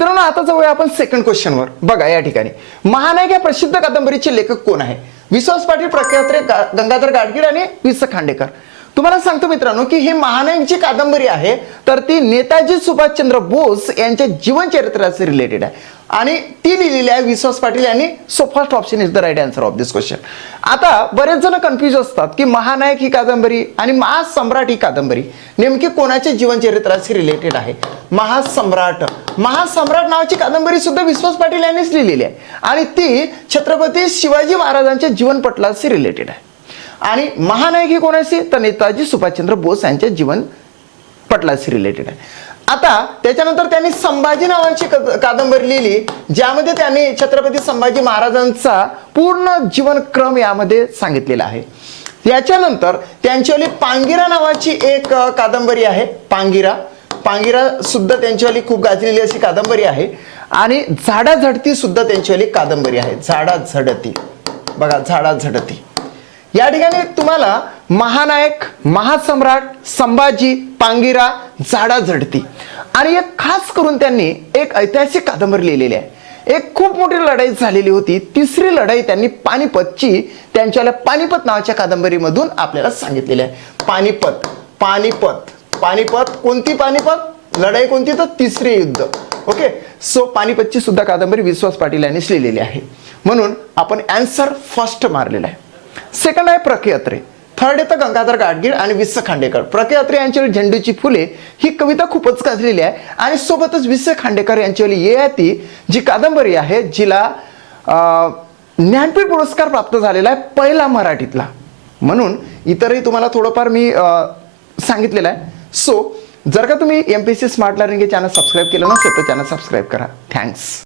मित्रांनो, आता जाऊया आपण सेकंड क्वेश्चनवर. बघा या ठिकाणी महानायक या प्रसिद्ध कादंबरीचे लेखक कोण आहे? विश्वास पाटील, प्रख्यात गंगाधर गाडगीळ आणि वि स खांडेकर. तुम्हाला सांगतो मित्रांनो की ही महानायक जी कादंबरी आहे तर ती नेताजी सुभाषचंद्र बोस यांच्या जीवनचरित्राशी रिलेटेड आहे आणि ती लिहिलेली आहे विश्वास पाटील यांनी. So first option is the right answer of this question. आता बरेच जण कन्फ्युज असतात की महानायक ही कादंबरी आणि महासम्राट ही कादंबरी नेमकी कोणाच्या जीवनचरित्राशी रिलेटेड आहे. महासम्राट नावाची कादंबरी सुद्धा विश्वास पाटील यांनीच लिहिलेली आहे आणि ती छत्रपती शिवाजी महाराजांच्या जीवनपटलाशी रिलेटेड आहे. आणि महानायक ही कोणाशी? तर नेताजी सुभाषचंद्र बोस यांच्या जीवन पटलाशी रिलेटेड आहे. आता त्याच्यानंतर त्यांनी संभाजी नावाची कादंबरी लिहिली ज्यामध्ये त्यांनी छत्रपती संभाजी महाराजांचा पूर्ण जीवनक्रम यामध्ये सांगितलेला आहे. याच्यानंतर त्यांच्यावाली पांगिरा नावाची एक कादंबरी आहे. पांगिरा सुद्धा त्यांच्यावाली खूप गाजलेली अशी कादंबरी आहे. आणि झाडाझडती सुद्धा त्यांच्यावाली कादंबरी आहे. झाडाझडती, बघा झाडाझडती. या ठिकाणी तुम्हाला महानायक, महासम्राट, संभाजी, पांगिरा, झाडाझडती आणि एक खास करून त्यांनी एक ऐतिहासिक कादंबरी लिहिलेली आहे. एक खूप मोठी लढाई झालेली होती, तिसरी लढाई त्यांनी पानिपतची त्यांच्या पानिपत नावाच्या कादंबरीमधून आपल्याला सांगितलेली आहे. पानिपत कोणती पानिपत लढाई कोणती? तर तिसरे युद्ध. ओके, सो पानिपतची सुद्धा कादंबरी विश्वास पाटील यांनीच लिहिलेली आहे. म्हणून आपण आन्सर फर्स्ट मारलेला आहे. सेकंड आहे प्रख्यात्रे. थर्ड येतं गंगाधर गाडगीळ आणि वि स खांडेकर. प्रख्यात्रे यांची झेंडूची फुले ही कविता खूपच गाजलेली आहे आणि सोबतच वि स खांडेकर यांची ययाती जी कादंबरी आहे जिला ज्ञानपीठ पुरस्कार प्राप्त झालेला आहे पहिला मराठीतला. म्हणून इतरही तुम्हाला थोडंफार मी सांगितलेलं आहे. सो जर का तुम्ही MPSC स्मार्ट लर्निंग हे चॅनल सबस्क्राईब केलं नसेल तर चॅनल सबस्क्राईब करा. थँक्स.